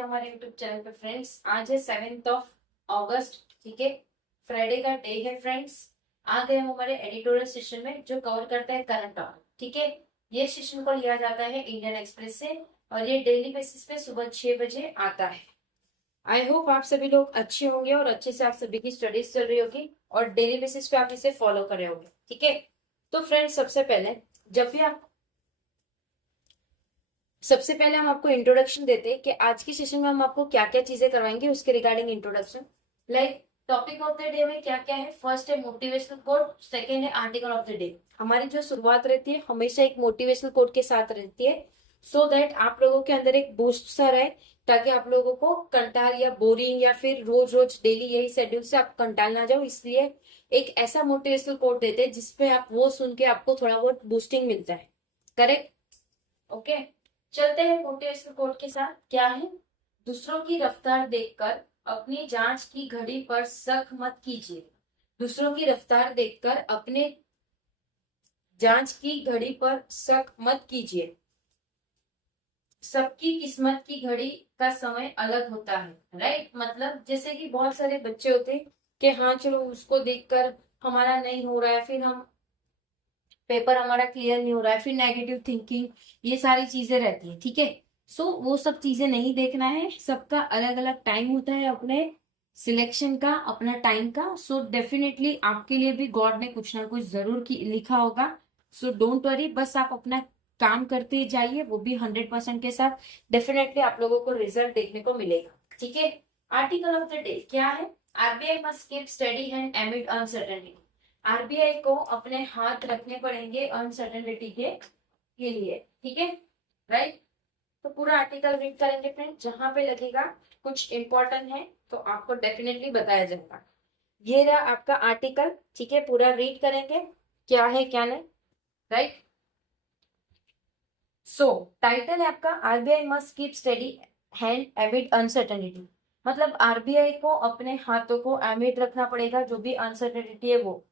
हैं हमारे YouTube channel पे फ्रेंड्स। आज है 7 अगस्त, ठीक है, फ्राइडे का डे है फ्रेंड्स। आ गए हम हमारे एडिटोरियल सेशन में जो कवर करता है करंट टॉपिक, ठीक है। ये सेशन को लिया जाता है इंडियन एक्सप्रेस से और ये डेली बेसिस पे सुबह 6 बजे आता है। आई होप आप सभी लोग अच्छे होंगे और अच्छे से आप सभी की स्टडीज चल रही होगी और डेली बेसिस पे आप इसे फॉलो कर रहे होंगे, ठीक है। तो फ्रेंड्स सबसे पहले हम आपको इंट्रोडक्शन देते हैं कि आज के सेशन में हम आपको क्या क्या चीजें करवाएंगे उसके regarding introduction. Like topic of the day में क्या क्या है। फर्स्ट है मोटिवेशनल कोट, सेकंड है आर्टिकल ऑफ द डे। हमारी जो शुरुआत रहती है हमेशा एक मोटिवेशनल कोट के साथ रहती है, सो दैट आप लोगों के अंदर एक बूस्ट सा रहे, ताकि आप लोगों को कंटाल या बोरिंग या फिर रोज रोज डेली यही शेड्यूल से आप कंटाल ना जाओ। इसलिए एक ऐसा मोटिवेशनल कोट देते हैं जिसपे आप वो सुन के आपको थोड़ा बहुत बूस्टिंग मिलता है। Correct, okay. चलते हैं मोटिवेशनल कोट के साथ। क्या है? दूसरों की रफ्तार देखकर अपनी जांच की घड़ी पर शक मत कीजिए। दूसरों की रफ्तार देखकर अपने जांच की घड़ी पर शक मत कीजिए। सबकी किस्मत की घड़ी का समय अलग होता है, राइट। मतलब जैसे कि बहुत सारे बच्चे होते हैं कि हाँ चलो उसको देखकर हमारा नहीं हो रहा है, फिर हम पेपर हमारा क्लियर नहीं हो रहा है, फिर नेगेटिव थिंकिंग, ये सारी चीजें रहती है, ठीक है। सो वो सब चीजें नहीं देखना है। सबका अलग अलग टाइम होता है अपने सिलेक्शन का, अपना टाइम का। सो डेफिनेटली आपके लिए भी गॉड ने कुछ ना कुछ जरूर लिखा होगा। सो डोंट वरी, बस आप अपना काम करते जाइए, वो भी 100% के साथ। डेफिनेटली आप लोगों को रिजल्ट देखने को मिलेगा, ठीक है। आर्टिकल ऑफ द डे क्या है? RBI must keep study hand एमिड uncertainty. RBI को अपने हाथ रखने पड़ेंगे अनसर्टेनिटी के लिए, ठीक है, राइट। तो पूरा आर्टिकल रीड करेंगे फ्रेंड, जहां पे लगेगा कुछ इंपॉर्टेंट है तो आपको डेफिनेटली बताया जाएगा। ये रहा आपका आर्टिकल, ठीक है। पूरा रीड करेंगे क्या है क्या नहीं, राइट। सो टाइटल है आपका RBI must keep study hand एमिड uncertainty. मतलब आरबीआई को अपने हाथों को एमिड रखना पड़ेगा, जो भी अनसर्टेनिटी है वो।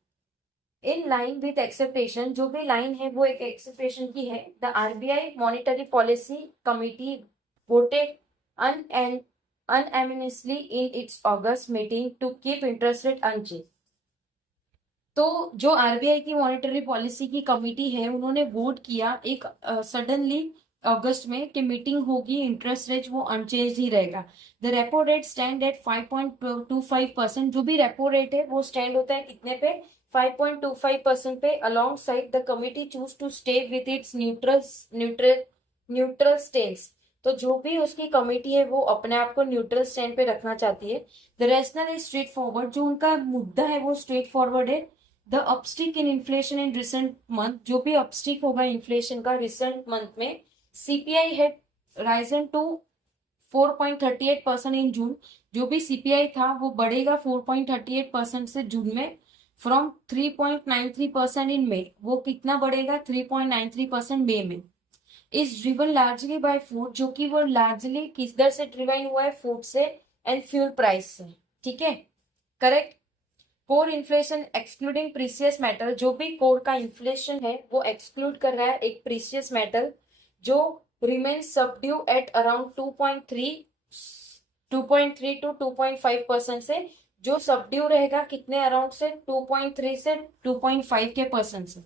इन लाइन विथ एक्सेप्टेशन, जो भी लाइन है वो एक एक्सेप्टेशन की है। The RBI monetary policy committee voted unanimously in its August meeting to keep interest rate unchanged। तो जो आरबीआई की मॉनेटरी पॉलिसी की कमिटी है उन्होंने वोट किया एक सडनली अगस्त में कि मीटिंग होगी, इंटरेस्ट रेट वो अनचेंज ही रहेगा। The repo rate stand at 5.25%। जो भी रेपो रेट है वो स्टैंड होता है कितने पे? 5.25% पे। Alongside the committee choose to stay with its neutral stance. तो जो भी उसकी कमेटी है वो अपने आप को न्यूट्रल स्टैंड पे रखना चाहती है। The rationale is straightforward, जो उनका मुद्दा है वो स्ट्रेट फॉरवर्ड है। The uptick in inflation in recent month, जो भी अपस्टिक होगा इन्फ्लेशन का रिसेंट मंथ में। सीपीआई है राइजन टू 4.38% इन जून। जो भी सीपीआई था वो बढ़ेगा 4.38% से जून में, फ्रॉम 3.93% इन मई। वो कितना बढ़ेगा? 3.93% मई में। Is driven largely by food, जो कि वो लार्जली किधर से ड्रिवन हुआ है? फूड से एंड फ्यूल प्राइस से, ठीक है, correct. Core inflation excluding precious metal, जो भी कोर का इन्फ्लेशन है वो एक्सक्लूड कर रहा है एक प्रीसियस मेटल, जो remain subdue at around 2.3 to 2.5% से। जो सबड्यू रहेगा कितने अराउंड से? 2.3 से 2.5 के परसेंट से।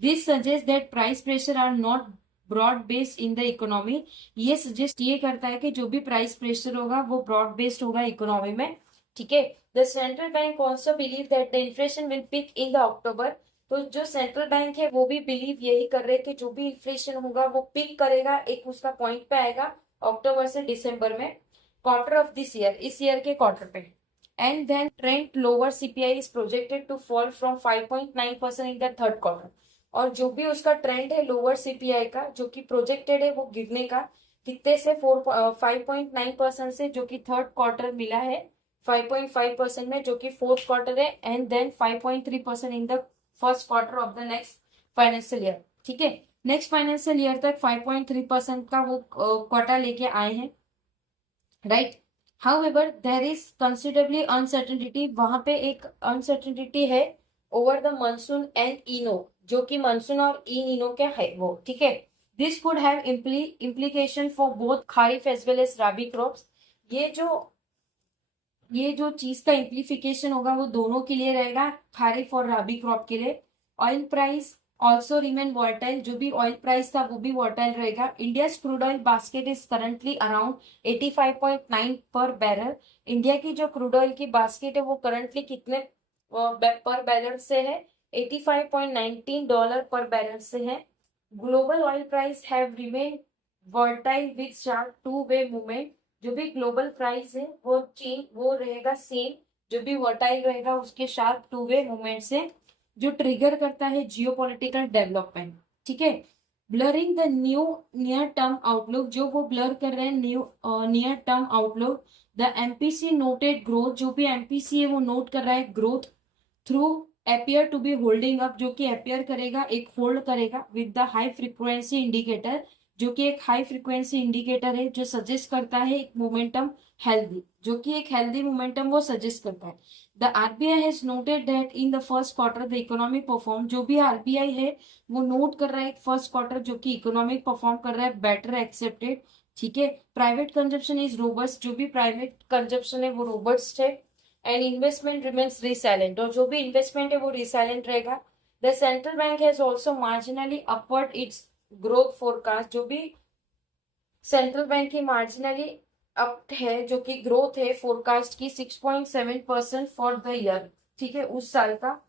This suggest that price pressure are not broad based in the economy. ये सजेस्ट ये करता है कि जो भी प्राइस प्रेशर होगा वो ब्रॉड बेस्ड होगा इकोनॉमी में, ठीक है। The central bank also believe that the inflation will pick in the October. तो जो सेंट्रल बैंक है वो भी बिलीव यही कर रहे कि जो भी इन्फ्लेशन होगा वो पिक करेगा, एक उसका पॉइंट पे आएगा अक्टूबर से दिसंबर में, क्वार्टर ऑफ दिस ईयर, इस ईयर के क्वार्टर पे। And then trend lower CPI is projected to fall from 5.9% in the third quarter. और जो भी उसका ट्रेंड है लोअर सीपीआई का, जो कि प्रोजेक्टेड है वो गिरने का, कितने से? 5.9% से, जो कि थर्ड क्वार्टर मिला है 5.5% में, जो कि फोर्थ क्वार्टर है। And then 5.3% in the first quarter of the next financial year, ठीक है। नेक्स्ट फाइनेंशियल ईयर तक 5.3% का वो क्वार्टर लेके आए हैं, right. However there is considerably uncertainty, वहां पे एक अनसर्टेनिटी है ओवर द मानसून एंड इनो, जो कि मानसून और इनो क्या है वो, ठीक है। This could have implication for both kharif as well as rabi crops. ये जो चीज का इम्प्लीफिकेशन होगा वो दोनों के लिए रहेगा, खारिफ और राबी क्रॉप के लिए। Oil price also remain volatile, जो भी ऑयल प्राइस था वो भी वॉलेटाइल रहेगा। India crude oil basket is currently around 85.9 पर बैरल। इंडिया की जो क्रूड ऑयल की बास्केट है वो करंटली कितने पर बैरल से है? $85.19 पर बैरल से है। Global oil price have remain volatile with sharp two way movement. जो भी ग्लोबल प्राइस है वो रहेगा सेम, जो भी वर्टाइल रहेगा उसके शार्प टू वे मूवमेंट से, जो ट्रिगर करता है जियोपॉलिटिकल डेवलपमेंट। ठीक है। Blurring the new near term outlook, जो वो ब्लर कर रहे हैं new near term outlook. The MPC noted growth, जो भी एमपीसी है वो नोट कर रहा है growth though appear to be holding up, जो कि appear करेगा, एक होल्ड करेगा with the high frequency indicator, जो कि एक हाई फ्रीक्वेंसी इंडिकेटर है जो सजेस्ट करता है एक मोमेंटम हेल्दी, जो कि एक हेल्दी मोमेंटम वो सजेस्ट करता है। The RBI has noted that in the first quarter the economic perform, जो भी आरबीआई है वो नोट कर रहा है फर्स्ट क्वार्टर जो कि इकोनॉमिक परफॉर्म कर रहा है बेटर एक्सेप्टेड। ठीक है। प्राइवेट कंजप्शन इज रोबस्ट, जो भी प्राइवेट कंजप्शन है वो रोबस्ट है। एंड इन्वेस्टमेंट रिमेन्स रिसाइलेंट, और जो भी इन्वेस्टमेंट है वो रिसाइलेंट रहेगा। The central bank has also marginally upward it's growth forecast, जो भी सेंट्रल बैंक की मार्जिनली अप है, जो कि ग्रोथ है फोरकास्ट की 6.7% फॉर द ईयर। ठीक है, उस साल का।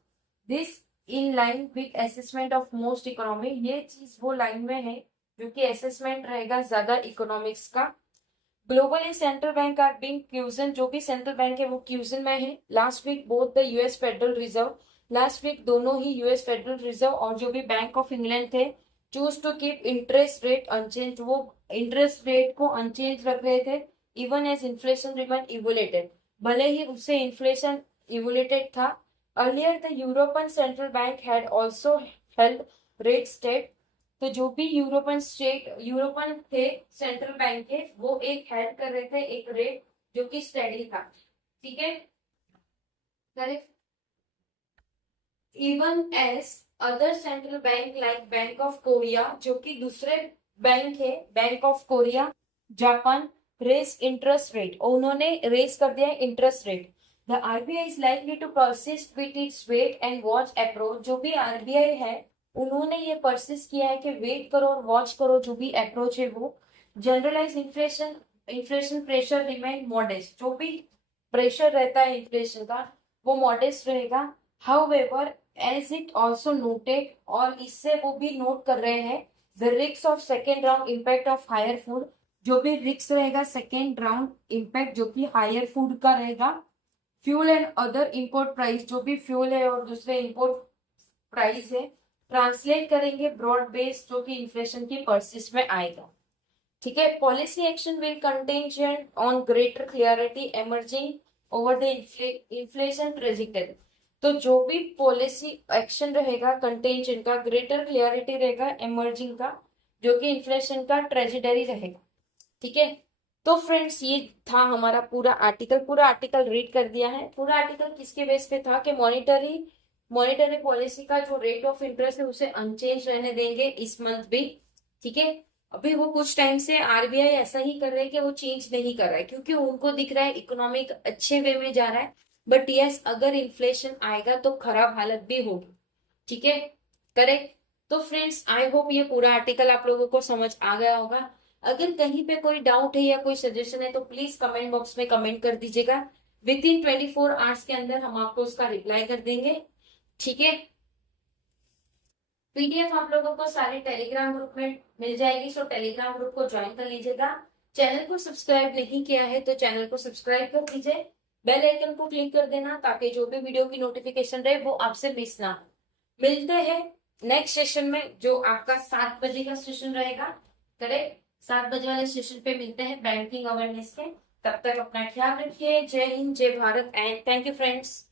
This in line with assessment of most economy, ये चीज वो लाइन में है जो कि असेसमेंट रहेगा ज्यादा इकोनॉमिक्स का। Globally central bank are being क्यूजन, जो भी सेंट्रल बैंक है वो क्यूजन में है। Last week both the US Federal Reserve, last week दोनों ही यूएस फेडरल रिजर्व और जो भी बैंक ऑफ इंग्लैंड थे choose to keep interest rate unchanged, वो इंटरेस्ट रेट को अनचेंज रख रहे थे। Even as inflation remain elevated, भले ही उससे इन्फ्लेशन इवोलेटेड था। Earlier the European central bank had also held rate state, तो जो भी यूरोपियन थे सेंट्रल बैंक के वो एक हेल्प कर रहे थे एक रेट जो कि स्टेडी था। ठीक है, correct. Even as other central bank like Bank of Korea, जो कि दूसरे बैंक है Bank of Korea, Japan, raise interest rate, और उन्होंने रेस कर दिया interest rate. The RBI is likely to persist with its wait and watch approach, जो भी आरबीआई है उन्होंने ये परसिस्ट किया है कि वेट करो और वॉच करो, जो भी अप्रोच है वो। Generalise inflation pressure remain modest, जो भी प्रेशर रहता है इन्फ्लेशन का वो मॉडेस्ट रहेगा। However as it also noted, और इससे वो भी नोट कर रहे हैं the risk of second round impact of higher food, जो भी रिस्क रहेगा सेकेंड राउंड इम्पैक्ट जो कि हायर फूड का रहेगा। Fuel and other import price, जो भी फ्यूल है और दूसरे इंपोर्ट प्राइस है, ट्रांसलेट करेंगे ब्रॉड बेस जो कि इन्फ्लेशन की परसिस्ट में आएगा। ठीक है। Policy action will contingent on greater clarity emerging over the inflation trajectory, तो जो भी पॉलिसी एक्शन रहेगा कंटेंजेंट का, ग्रेटर क्लियरिटी रहेगा एमर्जिंग का, जो कि इन्फ्लेशन का ट्रेजेडरी रहेगा। ठीक है। तो फ्रेंड्स ये था हमारा पूरा आर्टिकल रीड कर दिया है। पूरा आर्टिकल किसके बेस पे था कि मॉनिटरी पॉलिसी का जो रेट ऑफ इंटरेस्ट है उसे अनचेंज रहने देंगे इस मंथ भी। ठीक है। अभी वो कुछ टाइम से आरबीआई ऐसा ही कर रहे हैं कि वो चेंज नहीं कर रहा है क्योंकि उनको दिख रहा है इकोनॉमिक अच्छे वे में जा रहा है, बट यस अगर इन्फ्लेशन आएगा तो खराब हालत भी होगी। ठीक है, करेक्ट। तो फ्रेंड्स आई होप ये पूरा आर्टिकल आप लोगों को समझ आ गया होगा। अगर कहीं पे कोई डाउट है या कोई सजेशन है तो प्लीज कमेंट बॉक्स में कमेंट कर दीजिएगा। विद इन 24 आवर्स के अंदर हम आपको उसका रिप्लाई कर देंगे। ठीक है। पीडीएफ आप लोगों को सारे टेलीग्राम ग्रुप में मिल जाएगी, सो टेलीग्राम ग्रुप को ज्वाइन कर लीजिएगा। चैनल को सब्सक्राइब नहीं किया है तो चैनल को सब्सक्राइब कर दीजिए, बेल आइकन को क्लिक कर देना ताकि जो भी वीडियो की नोटिफिकेशन रहे वो आपसे मिस ना हो। मिलते हैं नेक्स्ट सेशन में जो आपका 7 बजे का सेशन रहेगा। करेक्ट, 7 बजे वाले सेशन पे मिलते हैं बैंकिंग अवेयरनेस के। तब तक अपना ख्याल रखिए। जय हिंद, जय Bharat and thank you friends.